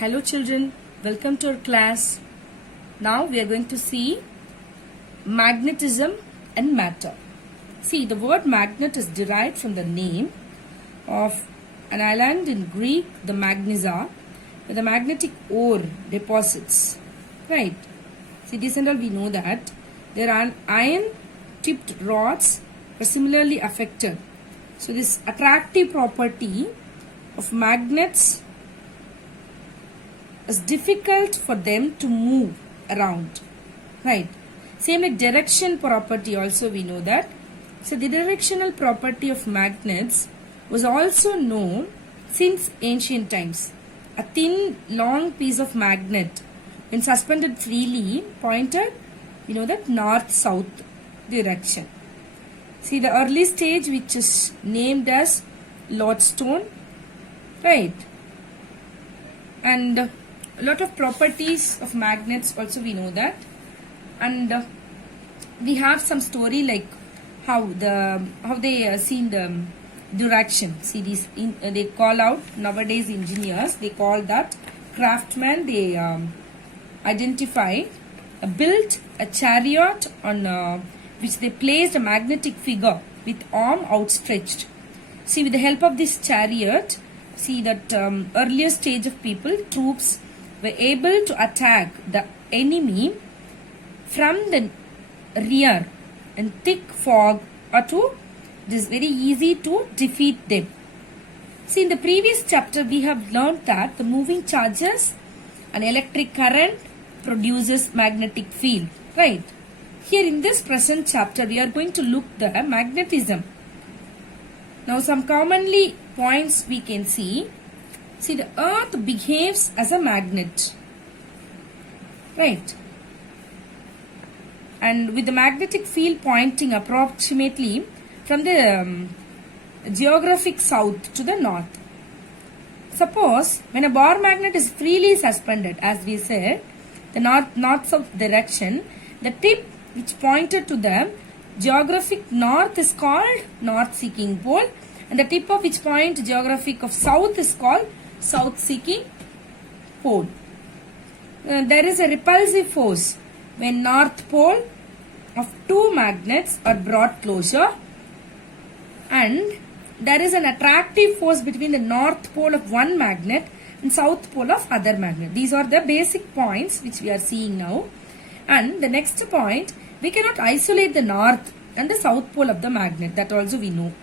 Hello children, welcome to our class. Now we are going to see magnetism and matter. See, the word magnet is derived from the name of an island in Greek, the Magnesa, where the magnetic ore deposits. Right? See, this and all we know that there are iron tipped rods are similarly affected. So this attractive property of magnets is difficult for them to move around. Right? Same like direction property also we know that. So the directional property of magnets was also known since ancient times. A thin long piece of magnet when suspended freely pointed, we know that north-south direction. See the early stage which is named as lodestone, right? And a lot of properties of magnets also we know that. And we have some story like how they seen the direction. See these they call out nowadays engineers, they call that craftsmen. They identified built a chariot on which they placed a magnetic figure with arm outstretched. See, with the help of this chariot, see that earlier stage of people, troops were able to attack the enemy from the rear in thick fog, or to it is very easy to defeat them. See, in the previous chapter we have learned that the moving charges and electric current produces magnetic field, right? Here in this present chapter we are going to look the magnetism. Now some commonly points we can see. See, the earth behaves as a magnet, right? And with the magnetic field pointing approximately from the geographic south to the north. Suppose when a bar magnet is freely suspended, as we said, the north-south direction, the tip which pointed to the geographic north is called north-seeking pole, and the tip of which point geographic of south is called south-seeking pole. There is a repulsive force when north pole of two magnets are brought closer, and there is an attractive force between the north pole of one magnet and south pole of other magnet. These are the basic points which we are seeing now. And the next point, we cannot isolate the north and the south pole of the magnet. That also we know.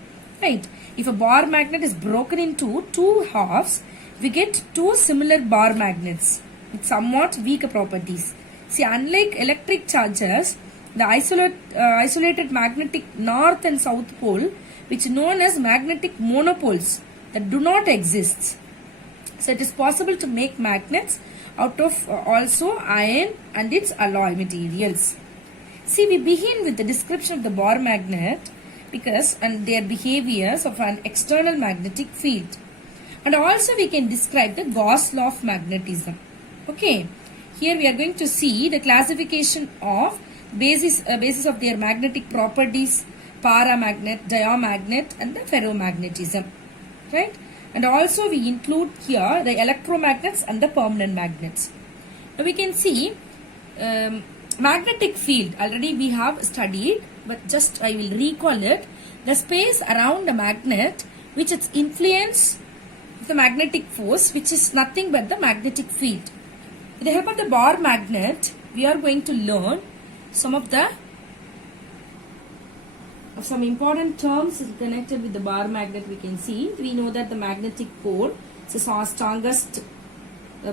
Right? If a bar magnet is broken into two halves, we get two similar bar magnets with somewhat weaker properties. See, unlike electric charges, the isolated magnetic north and south pole, which is known as magnetic monopoles, that do not exist. So it is possible to make magnets out of also iron and its alloy materials. See, we begin with the description of the bar magnet and their behaviors of an external magnetic field. And also we can describe the Gauss law of magnetism. Okay, here we are going to see the classification of basis of their magnetic properties, paramagnet, diamagnet, and the ferromagnetism. Right? And also we include here the electromagnets and the permanent magnets. Now we can see magnetic field already we have studied, but just I will recall it. The space around the magnet which its influence of the magnetic force, which is nothing but the magnetic field. With the help of the bar magnet, we are going to learn some important terms connected with the bar magnet. We can see, we know that the magnetic pole is the strongest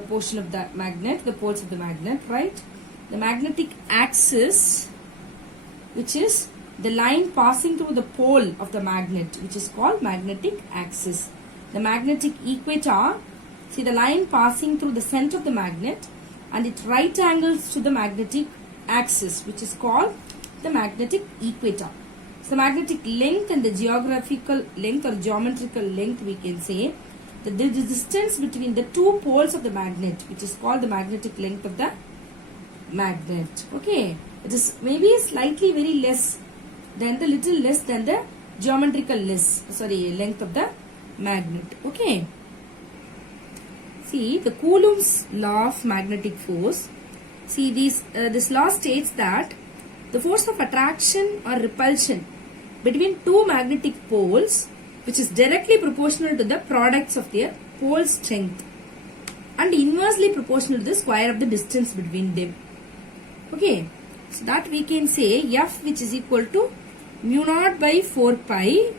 portion of the magnet, the poles of the magnet, right? The magnetic axis, which is the line passing through the pole of the magnet, which is called magnetic axis. The magnetic equator, see the line passing through the center of the magnet and it right angles to the magnetic axis, which is called the magnetic equator. So the magnetic length and the geographical length or geometrical length, we can say that there is distance between the two poles of the magnet, which is called the magnetic length of the magnet. Okay, it is maybe slightly very less than the little less than the geometrical length of the magnet. Okay. See the Coulomb's law of magnetic force. See this law states that the force of attraction or repulsion between two magnetic poles, which is directly proportional to the products of their pole strength and inversely proportional to the square of the distance between them. Okay, so that we can say F, which is equal to mu naught by 4 pi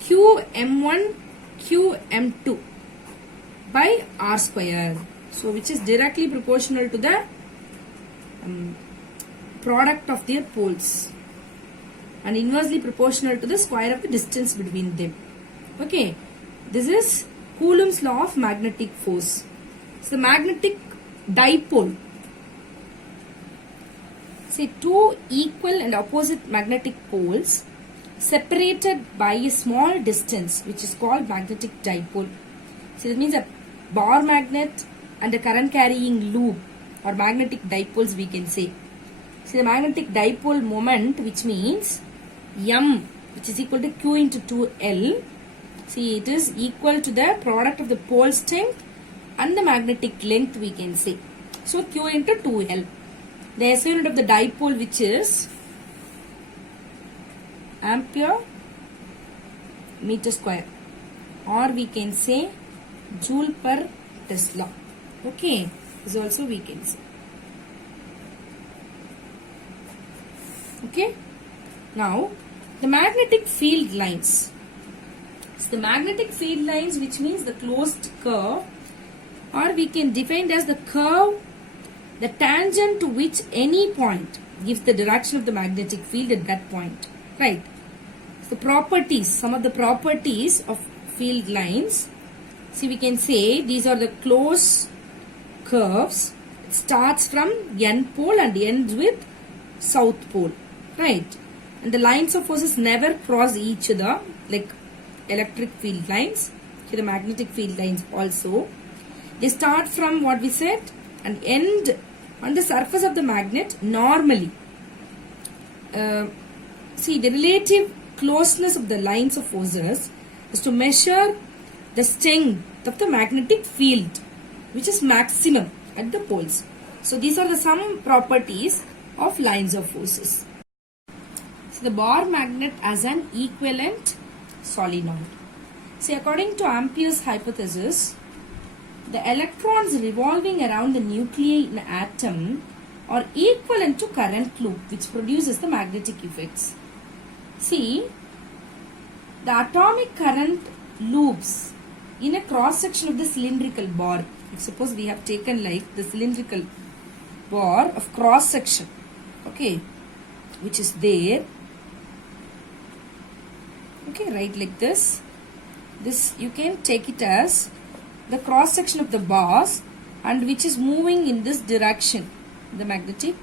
Q m1 Q m2 by r square. So which is directly proportional to the product of their poles and inversely proportional to the square of the distance between them. Okay, this is Coulomb's law of magnetic force. So the magnetic dipole. Say two equal and opposite magnetic poles separated by a small distance, which is called magnetic dipole. So that means a bar magnet and a current carrying loop or magnetic dipoles we can say. So the magnetic dipole moment, which means M, which is equal to Q into 2L. See, it is equal to the product of the pole strength and the magnetic length we can say. So Q into 2L. The SI unit of the dipole, which is ampere meter square, or we can say joule per Tesla. Okay, this also we can say. Okay, now the magnetic field lines. So the magnetic field lines, which means the closed curve, or we can define as the curve, the tangent to which any point gives the direction of the magnetic field at that point. Right. So properties, some of the properties of field lines. See, we can say these are the closed curves. It starts from N pole and ends with south pole. Right. And the lines of forces never cross each other like electric field lines. Here the magnetic field lines also. They start from what we said and end on the surface of the magnet normally. See, the relative closeness of the lines of forces is to measure the strength of the magnetic field, which is maximum at the poles. So these are the some properties of lines of forces. So the bar magnet as an equivalent solenoid. See, according to Ampere's hypothesis, the electrons revolving around the nuclei in an atom are equivalent to current loop, which produces the magnetic effects. See, the atomic current loops in a cross section of the cylindrical bar. If suppose we have taken like the cylindrical bar of cross section, okay, which is there. Okay, right, like this. This you can take it as the cross section of the bars and which is moving in this direction, the magnetic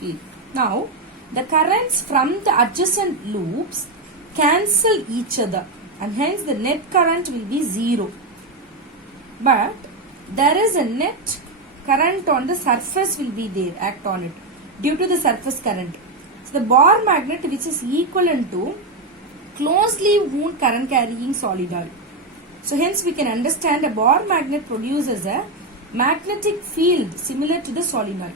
field. Now, the currents from the adjacent loops cancel each other and hence the net current will be zero. But there is a net current on the surface will be there, act on it due to the surface current. So the bar magnet, which is equivalent to closely wound current carrying solenoid. So hence we can understand a bar magnet produces a magnetic field similar to the solenoid.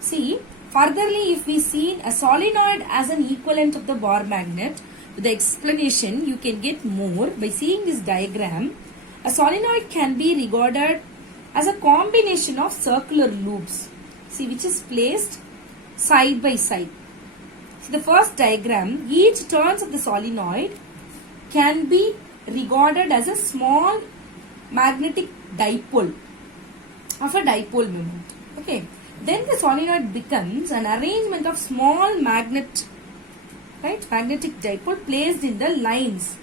See, furtherly if we see a solenoid as an equivalent of the bar magnet, with the explanation you can get more by seeing this diagram. A solenoid can be regarded as a combination of circular loops, see, which is placed side by side. See the first diagram, each turns of the solenoid can be regarded as a small magnetic dipole of a dipole moment. Okay. Then the solenoid becomes an arrangement of small magnetic dipole placed in the lines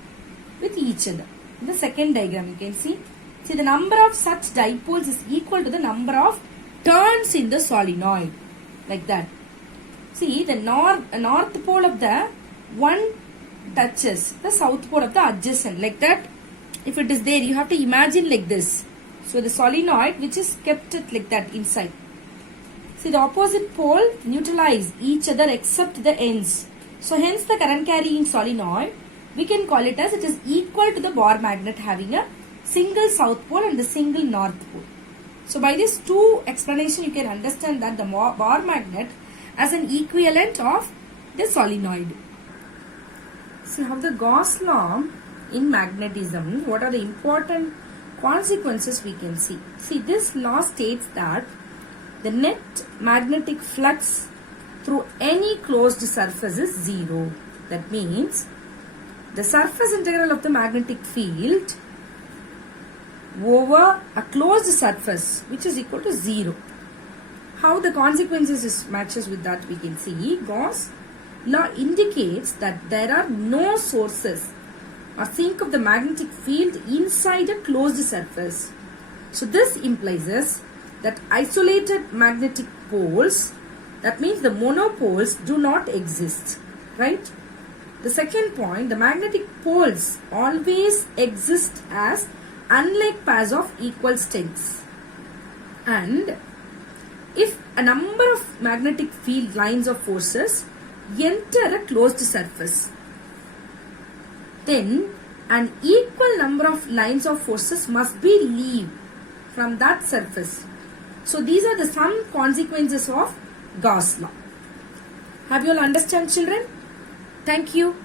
with each other. In the second diagram you can see the number of such dipoles is equal to the number of turns in the solenoid, like that. See, the north pole of the one touches the south pole of the adjacent, like that. If it is there, you have to imagine like this. So the solenoid which is kept it like that inside. See, the opposite pole neutralize each other except the ends. So hence the current carrying solenoid, we can call it as it is equal to the bar magnet having a single south pole and the single north pole. So by these two explanation you can understand that the bar magnet as an equivalent of the solenoid. See how the Gauss law in magnetism, what are the important consequences we can see. See, this law states that the net magnetic flux through any closed surface is zero. That means the surface integral of the magnetic field over a closed surface which is equal to zero. How the consequences is matches with that we can see. Gauss law indicates that there are no sources or think of the magnetic field inside a closed surface. So this implies that isolated magnetic poles, that means the monopoles, do not exist, right? The second point, the magnetic poles always exist as unlike pairs of equal strengths. And if a number of magnetic field lines of forces enter a closed surface, then an equal number of lines of forces must be leave from that surface. So these are the some consequences of Gauss law. Have you all understand, children? Thank you.